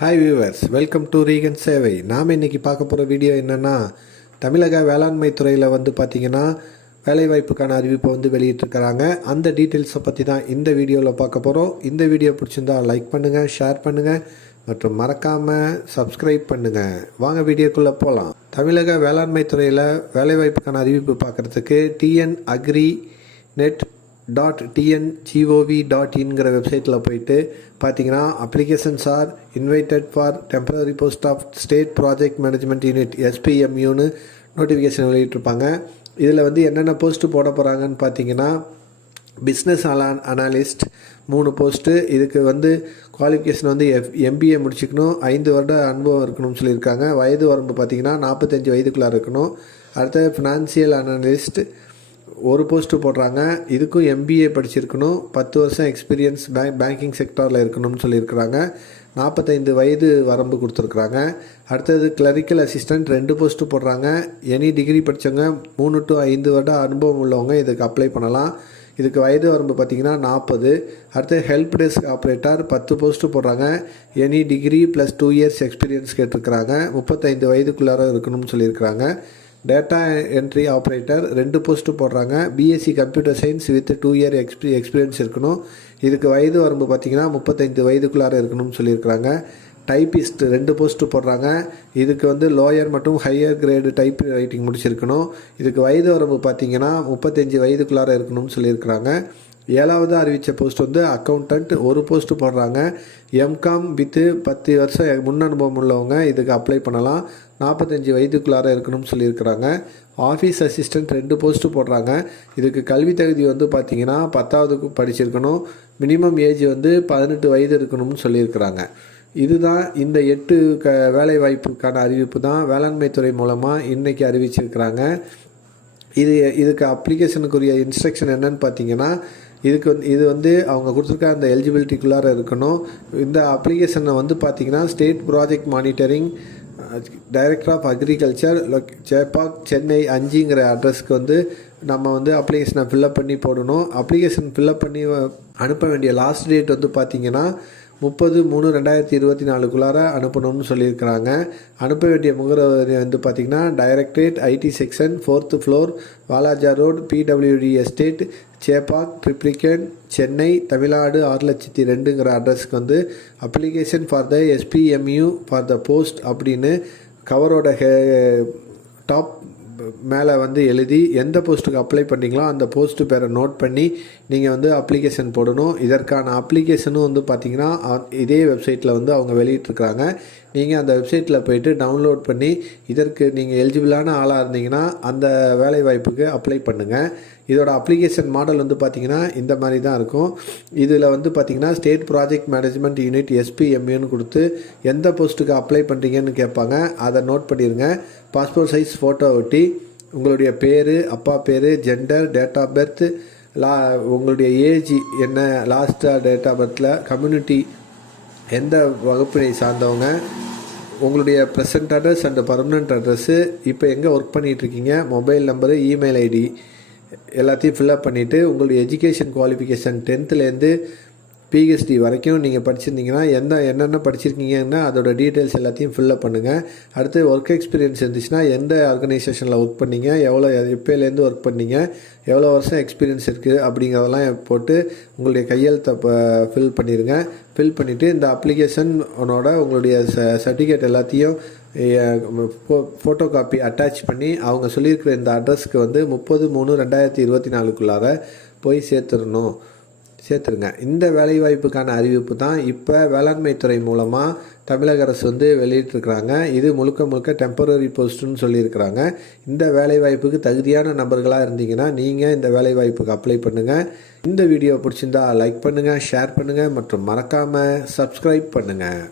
Hi viewers, welcome to ரீகன் சேவை. நாம் இன்றைக்கி பார்க்க போகிற வீடியோ என்னென்னா, தமிழக வேளாண்மை துறையில் வந்து பார்த்திங்கன்னா வேலைவாய்ப்புக்கான அறிவிப்பை வந்து வெளியிட்டிருக்கிறாங்க. அந்த டீட்டெயில்ஸை பற்றி தான் இந்த வீடியோவில் பார்க்க போகிறோம். இந்த வீடியோ பிடிச்சிருந்தா லைக் பண்ணுங்கள், ஷேர் பண்ணுங்கள் மற்றும் மறக்காமல் சப்ஸ்கிரைப் பண்ணுங்கள். வாங்க வீடியோக்குள்ளே போகலாம். தமிழக வேளாண்மை துறையில் வேலைவாய்ப்புக்கான அறிவிப்பு பார்க்குறதுக்கு tnagri.net.tngov.inங்கிற வெப்சைட்டில் போயிட்டு பார்த்தீங்கன்னா applications are invited for temporary post of state project management unit SPMUன்னு நோட்டிஃபிகேஷன் வெளியிட்டிருப்பாங்க. இதில் வந்து என்னென்ன போஸ்ட்டு போட போகிறாங்கன்னு பார்த்தீங்கன்னா, பிஸ்னஸ் அனாலிஸ்ட் 3 போஸ்ட்டு. இதுக்கு வந்து குவாலிஃபிகேஷன் வந்து MBA முடிச்சுக்கணும், 5 வருட அனுபவம் இருக்கணும்னு சொல்லியிருக்காங்க. வயது வரம்பு பார்த்திங்கன்னா 45 வயதுக்குள்ளே இருக்கணும். அடுத்த ஃபினான்சியல் அனலிஸ்ட் 1 போஸ்ட்டு போடுறாங்க. இதுக்கும் MBA படிச்சிருக்கணும், 10 வருஷம் எக்ஸ்பீரியன்ஸ் பேங்கிங் செக்டாரில் இருக்கணும்னு சொல்லியிருக்கிறாங்க. 45 வயது வரம்பு கொடுத்துருக்குறாங்க. அடுத்தது கிளரிக்கல் அசிஸ்டண்ட் 2 போஸ்ட்டு போடுறாங்க. எனி டிகிரி படித்தவங்க 3 to 5 வருட அனுபவம் உள்ளவங்க இதுக்கு அப்ளை பண்ணலாம். இதுக்கு வயது வரம்பு பார்த்திங்கன்னா 40. அடுத்து ஹெல்ப் டெஸ்க் ஆப்ரேட்டர் 10 போஸ்ட்டு போடுறாங்க. Any degree plus 2 years experience கேட்டிருக்கிறாங்க. 35 வயதுக்குள்ளார இருக்கணும்னு சொல்லியிருக்கிறாங்க. டேட்டா என்ட்ரி ஆப்ரேட்டர் 2 போஸ்ட்டு போடுறாங்க. BSc computer science with 2 year experience இருக்கணும். இதுக்கு வயது வரம்பு பார்த்திங்கன்னா 35 வயதுக்குள்ளார இருக்கணும்னு சொல்லியிருக்கிறாங்க. டைப்பிஸ்ட் 2 போஸ்ட்டு போடுறாங்க. இதுக்கு வந்து லோயர் மற்றும் ஹையர் கிரேடு டைப் ரைட்டிங் முடிச்சிருக்கணும். இதுக்கு வயது வரம்பு பார்த்திங்கன்னா 35 வயதுக்குள்ளார இருக்கணும்னு சொல்லியிருக்கிறாங்க. 7வது அறிவித்த போஸ்ட் வந்து அக்கௌண்டன்ட் 1 போஸ்ட்டு போடுறாங்க. MCOM வித்து 10 வருஷம் முன் அனுபவம் உள்ளவங்க இதுக்கு அப்ளை பண்ணலாம். 45 வயதுக்குள்ளார இருக்கணும்னு சொல்லியிருக்கிறாங்க. ஆஃபீஸ் அசிஸ்டண்ட் 2 போஸ்ட்டு போடுறாங்க. இதுக்கு கல்வி தகுதி வந்து பார்த்திங்கன்னா 10வது படிச்சிருக்கணும். மினிமம் ஏஜ் வந்து 18 வயது இருக்கணும்னு சொல்லியிருக்கிறாங்க. இதுதான் இந்த 8 வேலை வாய்ப்புக்கான அறிவிப்பு தான் வேளாண்மை துறை மூலமாக இன்றைக்கி அறிவிச்சிருக்கிறாங்க. இதுக்கு அப்ளிகேஷனுக்குரிய இன்ஸ்ட்ரக்ஷன் என்னன்னு பார்த்தீங்கன்னா, இது வந்து அவங்க கொடுத்துருக்க அந்த எலிஜிபிலிட்டிக்குள்ளார இருக்கணும். இந்த அப்ளிகேஷனை வந்து பார்த்திங்கன்னா state project monitoring director of agriculture Chepauk Chennai 5ங்கிற அட்ரஸ்க்கு வந்து நம்ம வந்து அப்ளிகேஷனை ஃபில்அப் பண்ணி போடணும். அப்ளிகேஷன் ஃபில்அப் பண்ணி அனுப்ப வேண்டிய லாஸ்ட் டேட் வந்து பார்த்திங்கன்னா 30/3/2024 அனுப்பணும்னு சொல்லியிருக்கிறாங்க. அனுப்ப வேண்டிய முகவரி வந்து பார்த்திங்கன்னா directorate IT section 4th floor Walajah road PWD estate Chepauk Triplicane Chennai Tamil Nadu 6,02,000ங்கிற அட்ரஸ்க்கு வந்து application for the SPMU for the post அப்படின்னு கவரோட டாப் மேலே வந்து எழுதி எந்த போஸ்ட்டுக்கு அப்ளை பண்ணிங்களோ அந்த போஸ்ட்டு பேரை நோட் பண்ணி நீங்கள் வந்து அப்ளிகேஷன் போடணும். இதற்கான அப்ளிகேஷனும் வந்து பார்த்திங்கன்னா இதே வெப்சைட்டில் வந்து அவங்க வெளியிட்டிருக்கிறாங்க. நீங்கள் அந்த வெப்சைட்டில் போய்ட்டு டவுன்லோட் பண்ணி இதற்கு நீங்கள் எலிஜிபிளான ஆளாக இருந்தீங்கன்னா அந்த வேலைவாய்ப்புக்கு அப்ளை பண்ணுங்கள். இதோட அப்ளிகேஷன் மாடல் வந்து பார்த்திங்கன்னா இந்த மாதிரி தான் இருக்கும். இதில் வந்து பார்த்திங்கன்னா ஸ்டேட் ப்ராஜெக்ட் மேனேஜ்மெண்ட் யூனிட் SPMUன்னு கொடுத்து எந்த போஸ்ட்டுக்கு அப்ளை பண்ணுறீங்கன்னு கேட்பாங்க. அதை நோட் பண்ணிடுங்க. பாஸ்போர்ட் சைஸ் ஃபோட்டோ ஒட்டி உங்களுடைய பேர், அப்பா பேர், ஜெண்டர், டேட் ஆஃப் பர்த், உங்களுடைய ஏஜ் என்ன, லாஸ்ட்டாக டேட் ஆஃப் பர்த்தில், கம்யூனிட்டி எந்த வகுப்பினை சார்ந்தவங்க, உங்களுடைய present address and permanent address, இப்போ எங்கே ஒர்க் பண்ணிகிட்ருக்கீங்க, மொபைல் நம்பரு, இமெயில் ID எல்லாத்தையும் ஃபில்அப் பண்ணிவிட்டு உங்களுடைய எஜுகேஷன் குவாலிஃபிகேஷன் 10th PhD வரைக்கும் நீங்கள் படிச்சிருந்தீங்கன்னா என்னென்ன படிச்சிருக்கீங்கன்னா அதோட டீட்டெயில்ஸ் எல்லாத்தையும் ஃபில்அப் பண்ணுங்கள். அடுத்து ஒர்க் எக்ஸ்பீரியன்ஸ் இருந்துச்சுன்னா எந்த ஆர்கனைசேஷனில் ஒர்க் பண்ணீங்க, எப்போலேருந்து ஒர்க் பண்ணீங்க, எவ்வளோ வருஷம் எக்ஸ்பீரியன்ஸ் இருக்குது அப்படிங்கிறதெல்லாம் போட்டு உங்களுடைய கையெழுத்தை ஃபில் பண்ணிடுங்க. ஃபில் பண்ணிவிட்டு இந்த அப்ளிகேஷனோட உங்களுடைய சர்டிஃபிகேட் எல்லாத்தையும் ஃபோட்டோ காப்பி அட்டாச் பண்ணி அவங்க சொல்லியிருக்கிற இந்த அட்ரஸ்க்கு வந்து 30/3/2024 போய் சேர்த்துருங்க. இந்த வேலைவாய்ப்புக்கான அறிவிப்பு தான் இப்போ வேளாண்மை துறை மூலமாக தமிழக அரசு வந்து வெளியிட்டிருக்கிறாங்க. இது முழுக்க டெம்பரரி போஸ்ட்டுன்னு சொல்லியிருக்கிறாங்க. இந்த வேலைவாய்ப்புக்கு தகுதியான நபர்களாக இருந்தீங்கன்னா நீங்கள் இந்த வேலைவாய்ப்புக்கு அப்ளை பண்ணுங்கள். இந்த வீடியோ பிடிச்சிருந்தா லைக் பண்ணுங்கள், ஷேர் பண்ணுங்கள் மற்றும் மறக்காமல் சப்ஸ்கிரைப் பண்ணுங்கள்.